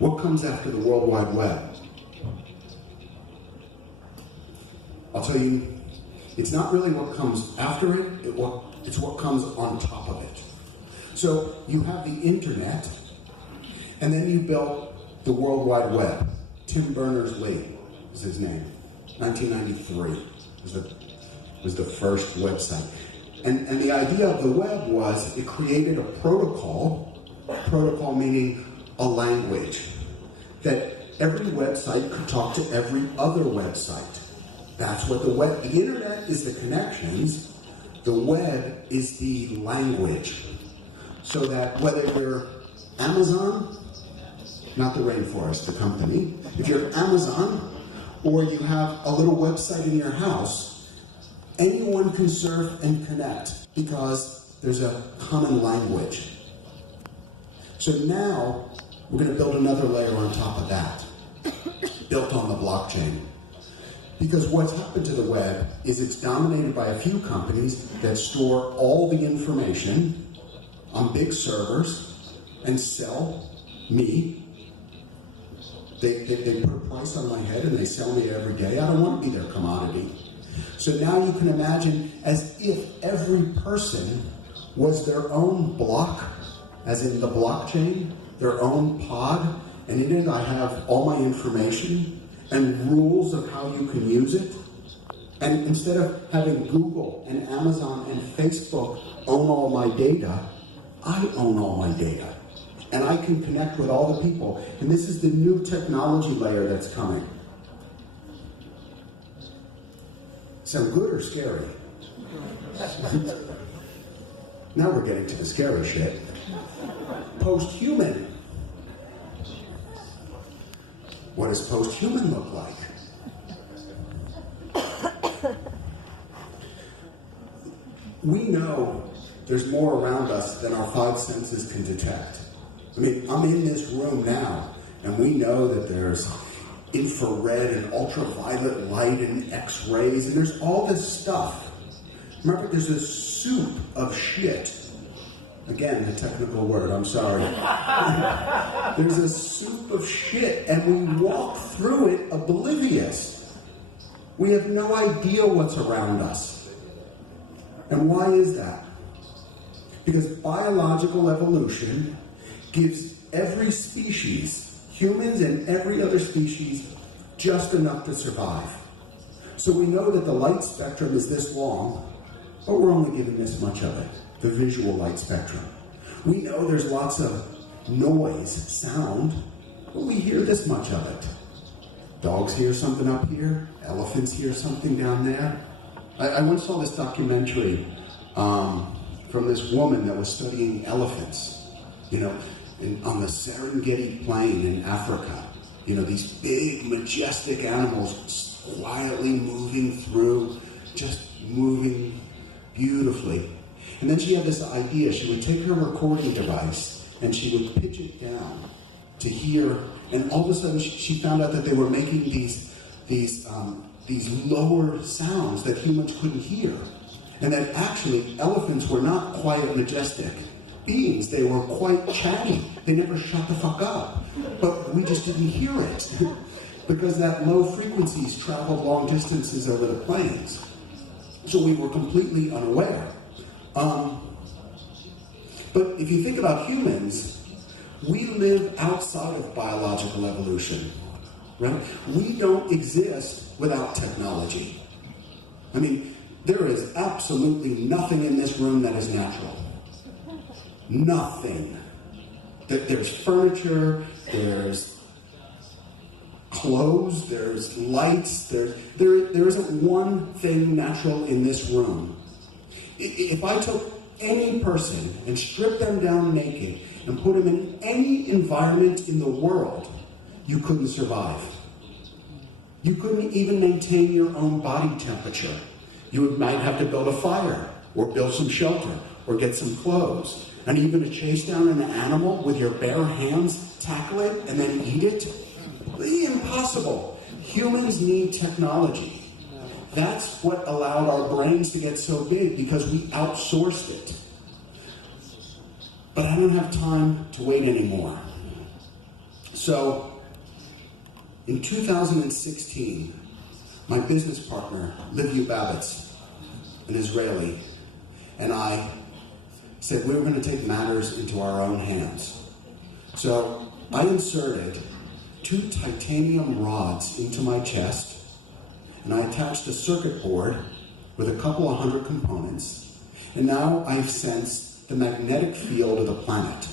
What comes after the World Wide Web? I'll tell you, it's not really what comes after it, it's what comes on top of it. So you have the internet, and then you built the World Wide Web. Tim Berners-Lee is his name. 1993 was the first website. And the idea of the web was it created a protocol meaning a language, that every website could talk to every other website. That's what the web, the internet is the connections, the web is the language. So that whether you're Amazon, not the rainforest, the company, if you're Amazon, or you have a little website in your house, anyone can surf and connect because there's a common language. So now, we're going to build another layer on top of that, built on the blockchain. Because what's happened to the web is it's dominated by a few companies that store all the information on big servers and sell me. They put a price on my head and they sell me every day. I don't want to be their commodity. So now you can imagine as if every person was their own block, as in the blockchain, their own pod, and in it I have all my information and rules of how you can use it. And instead of having Google and Amazon and Facebook own all my data, I own all my data. And I can connect with all the people. And this is the new technology layer that's coming. Sound good or scary? Now we're getting to the scary shit. Post-human. What does post-human look like? We know there's more around us than our five senses can detect. I mean, I'm in this room now, and we know that there's infrared and ultraviolet light and X-rays, and there's all this stuff. Remember, there's a soup of shit. Again, the technical word, I'm sorry. There's a soup of shit, and we walk through it oblivious. We have no idea what's around us. And why is that? Because biological evolution gives every species, humans and every other species, just enough to survive. So we know that the light spectrum is this long, but we're only given this much of it, the visual light spectrum. We know there's lots of noise, sound, but we hear this much of it. Dogs hear something up here, elephants hear something down there. I once saw this documentary from this woman that was studying elephants, on the Serengeti Plain in Africa. These big, majestic animals quietly moving through, just moving beautifully. And then she had this idea. She would take her recording device and she would pitch it down to hear, and all of a sudden she found out that they were making these lower sounds that humans couldn't hear. And that actually elephants were not quiet, majestic beings. They were quite chatty. They never shut the fuck up. But we just didn't hear it because that low frequencies traveled long distances over the plains. So we were completely unaware. But if you think about humans, we live outside of biological evolution, right? We don't exist without technology. I mean, there is absolutely nothing in this room that is natural. Nothing. There's furniture, there's clothes, there's lights, there isn't one thing natural in this room. If I took any person and stripped them down naked and put them in any environment in the world, you couldn't survive. You couldn't even maintain your own body temperature. You might have to build a fire, or build some shelter, or get some clothes. And even to chase down an animal with your bare hands, tackle it, and then eat it? Impossible. Humans need technology. That's what allowed our brains to get so big, because we outsourced it. But I don't have time to wait anymore. So, in 2016, my business partner, Livia Babitz, an Israeli, and I said we were going to take matters into our own hands. So I inserted 2 titanium rods into my chest, and I attached a circuit board with a couple of hundred components, and now I sense the magnetic field of the planet,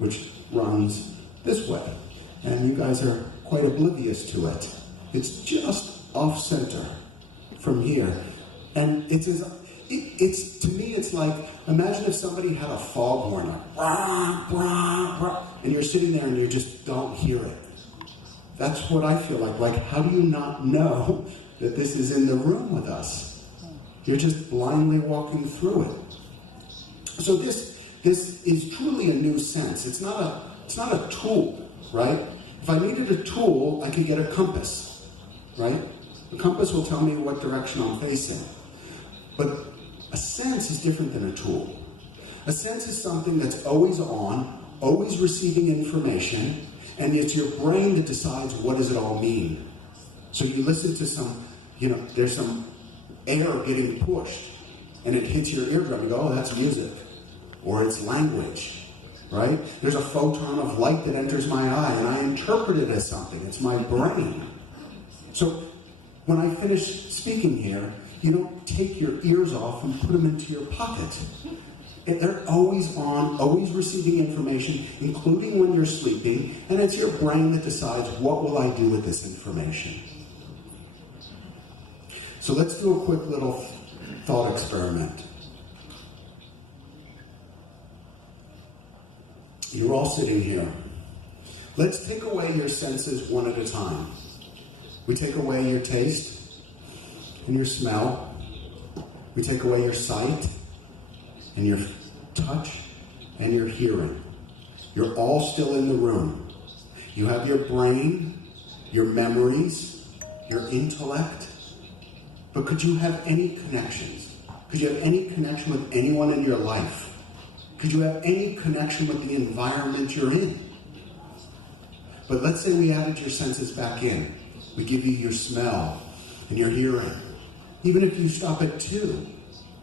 which runs this way. And you guys are quite oblivious to it. It's just off-center from here. And to me, it's like, imagine if somebody had a foghorn, like, brah, brah, brah, and you're sitting there and you just don't hear it. That's what I feel like. Like, how do you not know that this is in the room with us? You're just blindly walking through it. So this is truly a new sense. It's not a tool, right? If I needed a tool, I could get a compass, right? The compass will tell me what direction I'm facing. But a sense is different than a tool. A sense is something that's always on, always receiving information, and it's your brain that decides what does it all mean. So you listen to some, there's some air getting pushed, and it hits your eardrum. You go, oh, that's music. Or it's language, right? There's a photon of light that enters my eye, and I interpret it as something. It's my brain. So when I finish speaking here, you don't take your ears off and put them into your pocket. They're always on, always receiving information, including when you're sleeping, and it's your brain that decides, what will I do with this information? So let's do a quick little thought experiment. You're all sitting here. Let's take away your senses one at a time. We take away your taste and your smell. We take away your sight and your touch and your hearing. You're all still in the room. You have your brain, your memories, your intellect. But could you have any connections? Could you have any connection with anyone in your life? Could you have any connection with the environment you're in? But let's say we added your senses back in. We give you your smell and your hearing. Even if you stop at 2,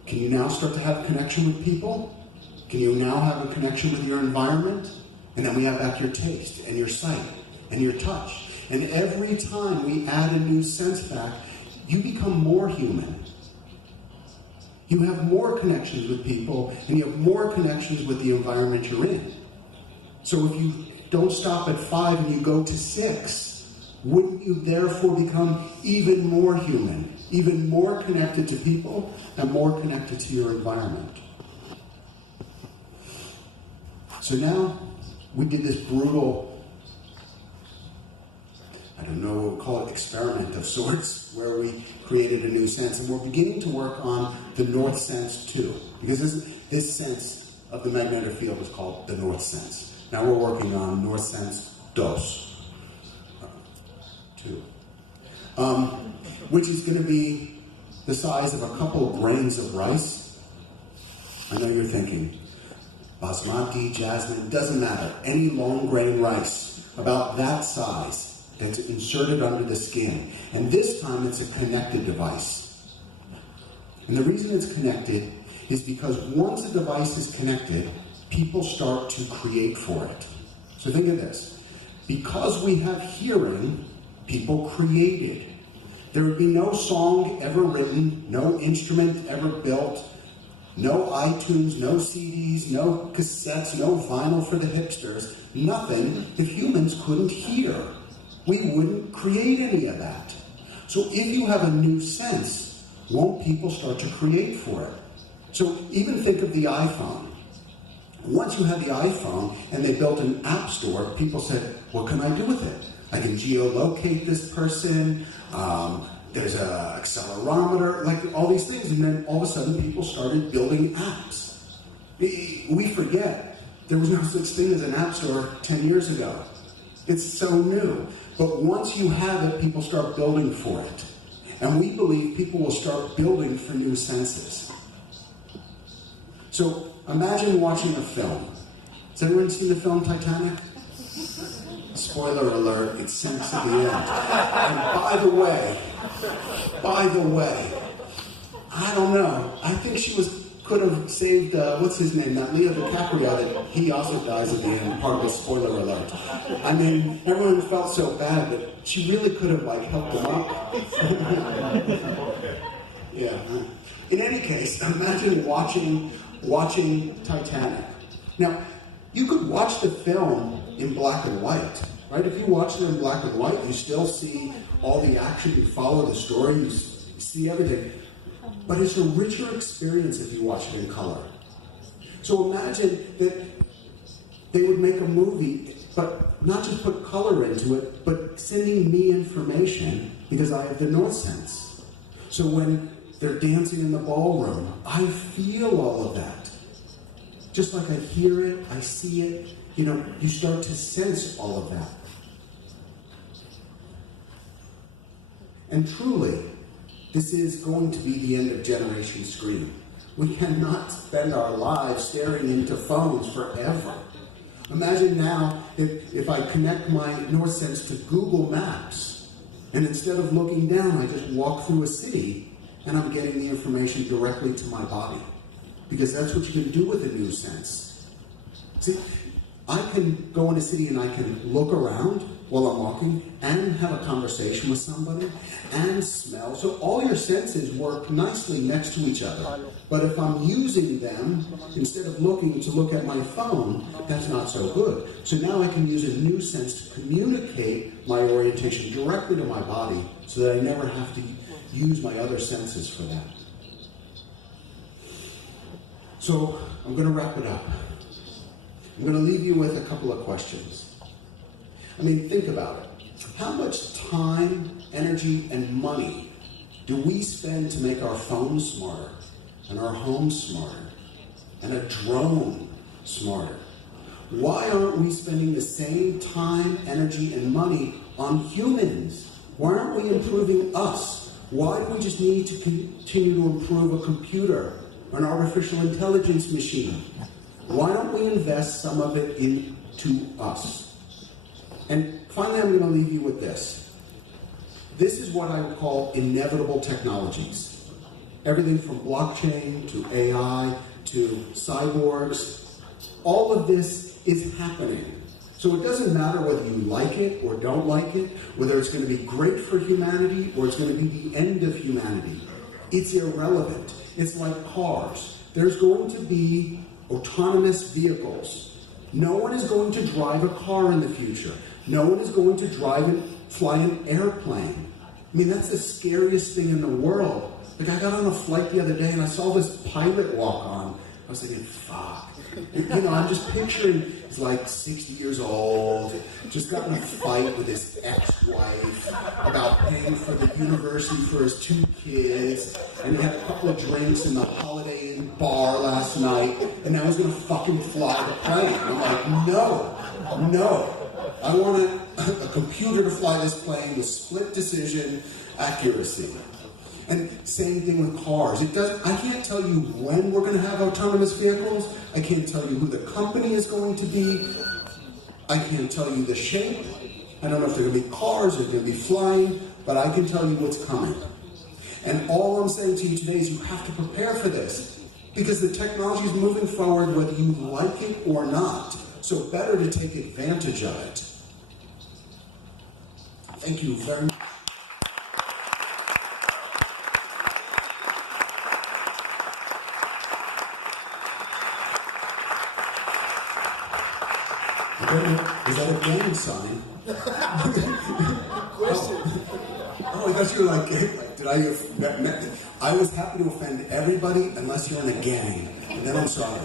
can you now start to have a connection with people? Can you now have a connection with your environment? And then we have back your taste and your sight and your touch. And every time we add a new sense back, you become more human. You have more connections with people, and you have more connections with the environment you're in. So if you don't stop at 5 and you go to 6, wouldn't you therefore become even more human, even more connected to people, and more connected to your environment? So now we did this brutal, I don't know what we call it, experiment of sorts, where we created a new sense. And we're beginning to work on the north sense too, because this sense of the magnetic field is called the north sense. Now we're working on north sense 2, which is going to be the size of a couple of grains of rice. I know you're thinking, basmati, jasmine, doesn't matter. Any long grain rice, about that size, that's inserted under the skin. And this time it's a connected device. And the reason it's connected is because once a device is connected, people start to create for it. So think of this. Because we have hearing, people created. There would be no song ever written, no instrument ever built, no iTunes, no CDs, no cassettes, no vinyl for the hipsters, nothing if humans couldn't hear. We wouldn't create any of that. So if you have a new sense, won't people start to create for it? So even think of the iPhone. Once you had the iPhone and they built an app store, people said, what can I do with it? I can geolocate this person, there's an accelerometer, like all these things. And then all of a sudden people started building apps. We forget there was no such thing as an app store 10 years ago. It's so new. But once you have it, people start building for it. And we believe people will start building for new senses. So imagine watching a film. Has anyone seen the film Titanic? spoiler alert, it sinks at the end. And by the way, I don't know. I think she could have saved, what's his name, that Leo DiCaprio, that he also dies at the end, part of the spoiler alert. I mean, everyone felt so bad, but she really could have, like, helped him up. Yeah. In any case, imagine watching Titanic. Now, you could watch the film in black and white, right? If you watch it in black and white, you still see all the action, you follow the story, you see everything. But it's a richer experience if you watch it in color. So imagine that they would make a movie, but not just put color into it, but sending me information because I have the North Sense. So when they're dancing in the ballroom, I feel all of that. Just like I hear it, I see it, you start to sense all of that. And truly, this is going to be the end of Generation Screen. We cannot spend our lives staring into phones forever. Imagine now if I connect my North Sense to Google Maps, and instead of looking down, I just walk through a city, and I'm getting the information directly to my body. Because that's what you can do with a new sense. See, I can go in a city and I can look around while I'm walking and have a conversation with somebody and smell. So all your senses work nicely next to each other. But if I'm using them, instead of looking to look at my phone, that's not so good. So now I can use a new sense to communicate my orientation directly to my body so that I never have to use my other senses for that. So I'm going to wrap it up. I'm going to leave you with a couple of questions. I mean, think about it. How much time, energy, and money do we spend to make our phones smarter, and our homes smarter, and a drone smarter? Why aren't we spending the same time, energy, and money on humans? Why aren't we improving us? Why do we just need to continue to improve a computer or an artificial intelligence machine? Why don't we invest some of it into us? And finally, I'm going to leave you with this. This is what I would call inevitable technologies. Everything from blockchain to AI to cyborgs. All of this is happening. So it doesn't matter whether you like it or don't like it, whether it's going to be great for humanity or it's going to be the end of humanity. It's irrelevant. It's like cars. There's going to be autonomous vehicles. No one is going to drive a car in the future. No one is going to fly an airplane. I mean, that's the scariest thing in the world. Like, I got on a flight the other day and I saw this pilot walk on. I was thinking, fuck. I'm just picturing, he's like 60 years old, just got in a fight with his ex-wife about paying for the university for his 2 kids, and he had a couple of drinks in the Holiday Inn bar last night, and now he's gonna fucking fly the plane. I'm like, no. I want a computer to fly this plane with split decision accuracy. And same thing with cars. I can't tell you when we're going to have autonomous vehicles. I can't tell you who the company is going to be. I can't tell you the shape. I don't know if they're going to be cars or they're going to be flying, but I can tell you what's coming. And all I'm saying to you today is you have to prepare for this, because the technology is moving forward whether you like it or not. So better to take advantage of it. Thank you very much. Is that a gang sign? Oh, I thought you were like, I was happy to offend everybody unless you're in a gang. And then I'm sorry.